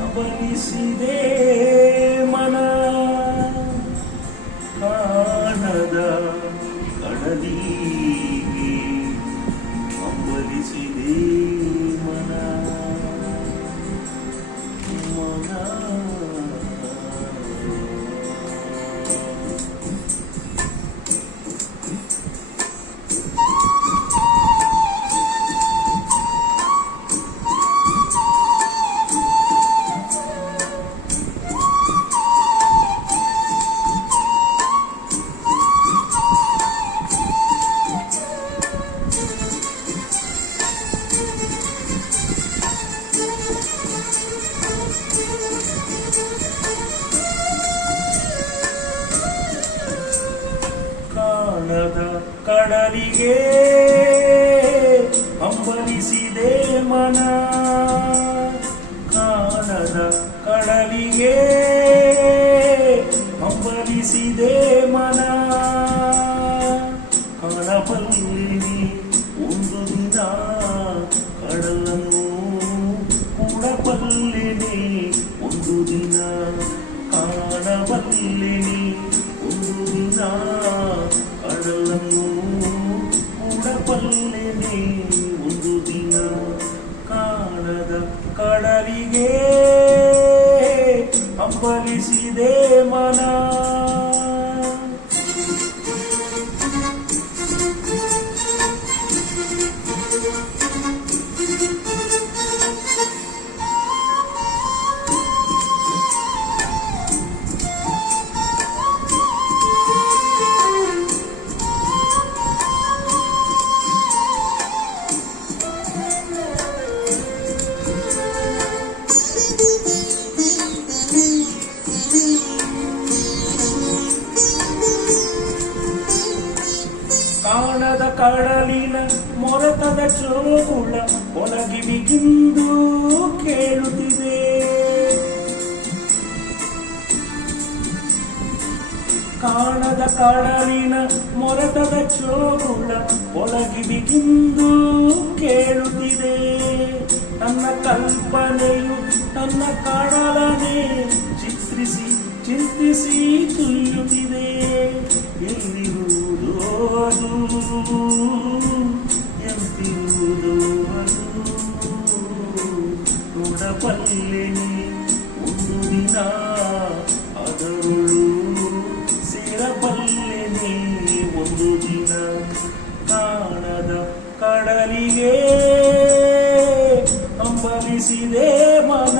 ಹಂಬಲಿಸಿದೆ ಮನ ಕಾಣದ ಕಡಲಿಗೆ ಹಂಬಲಿಸಿದೆ ಮನ ಮನ ಕಾಣದ ಕಡಲಿಗೆ ಹಂಬಲಿಸಿದೆ ಮನ ಕಾಣದ ಕಡಲಿಗೆ ಹಂಬಲಿಸಿದೆ ಮನ ಕಾಣಬಲ್ಲಿನಿ ಒಂದು ದಿನ ಕಡಲನ್ನು ಕೂಡಬಲ್ಲಿನಿ ಒಂದು ದಿನ ಕಾಣಬಲ್ಲಿನಿ ಒಂದು ದಿನ ಕಡಲನ್ನು ಕೂಡಬಲ್ಲೆನೆ ಒಂದು ದಿನ ಕಾಣದ ಕಡಲಿಗೆ ಹಂಬಲಿಸಿದೆ ಮನ ಕಾಣದ ಕಡಲಿನ ಮೊರತದ ಚೋಗುಳ ಒಳಗಿ ಬಿಗಿಂದು ಕೇಳುತ್ತಿದೆ ಕಾಣದ ಕಡಲಿನ ಮೊರತದ ಚೋಗುಳ ಒಳಗಿ ಬಿಗಿಂದು ಕೇಳುತ್ತಿದೆ ನನ್ನ ಕಲ್ಪನೆಯು ನನ್ನ ಕಡಲನೆ ಚಿತ್ರಿಸಿ ಚಿಂತಿಸಿ ತುಯ್ಯುತ್ತಿದೆ ಎಲ್ಲಿರುವುದು ಅದು ಎಂತಿರುವುದು ಅದು ನೋಡಬಲ್ಲೆನೆ ಒಂದು ದಿನ ಅದರೊಳು ಸೇರಬಲ್ಲೆನೆ ಒಂದು ದಿನ ಕಾಣದ ಕಡಲಿಗೆ ಹಂಬಲಿಸಿದೆ ಮನ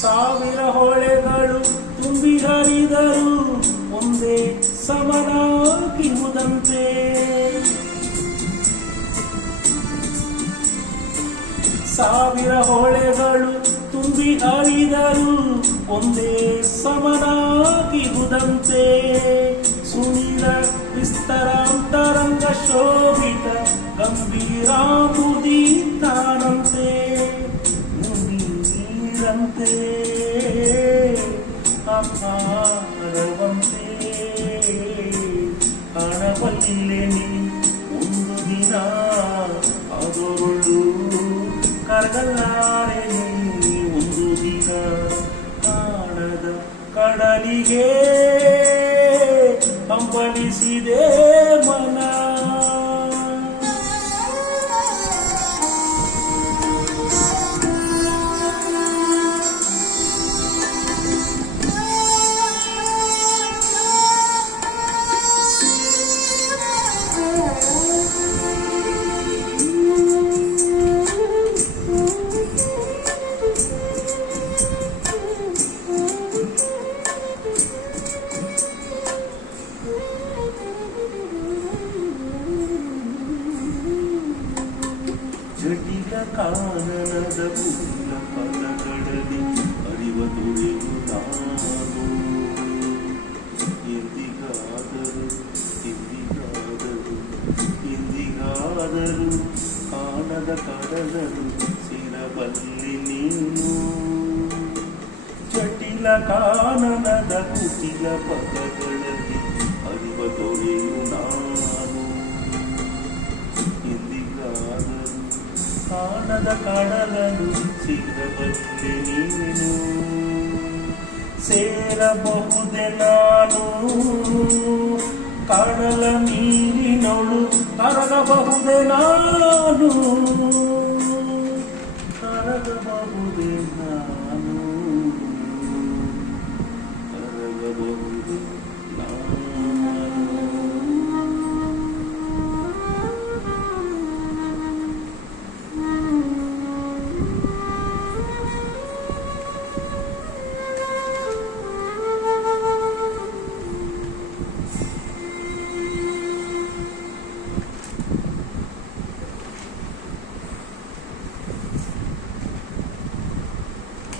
ಸಾವಿರ ಹೊಳೆಗಳು ತುಂಬಿ ಹರಿದರು ಒಂದೇ ಸಮನಾಗಿರುವುದಂತೆ ಸಾವಿರ ಹೊಳೆಗಳು ತುಂಬಿ ಹರಿದರು ಒಂದೇ ಸಮನಾಗಿರುವುದಂತೆ ಸುನಿಲ ವಿಸ್ತರಾಂತರಂಗ ಶೋಭಿತ ಗಂಭೀರಾಂಬುದಿ ತಾನಂತೆ ಂತೆ ಅಪಾರವಂತೆ ಕಾಣಬಲ್ಲೆನೆ ಒಂದು ದಿನ ಅದರೊಳು ಕರಗಲಾರೆನೆ ಒಂದು ದಿನ ಕಾಣದ ಕಡಲಿಗೆ ಹಂಬಲಿಸಿದೆ ಮನ ಜಟಿಲ ಕಾನನದ ಪುಲ್ಲ ಪದಗಳಲ್ಲಿ ಅರಿವ ತೊಳೆಯು ನಾನು ಎಂದಿಗಾದರೂ ಕಾಣದ ಕಡಲರು ಸಿರಬಲ್ಲಿ ನೀನು ಜಟಿಲ ಕಾನನದ ಕುಟಿಲ ಪದಗಳಲ್ಲಿ ಅರಿವ ತೊಳೆಯು ನಾನು ಎಂದಿಗಾದರೂ ಕಾಣದ ಕಡಲರು ಸಿರಬಲ್ಲಿ ನೀನು ಸೇರಬಹುದೆ ನಾನು ಕಡಲ ನೀರಿನೊಳು ಕರಗಬಹುದೆ ನಾನು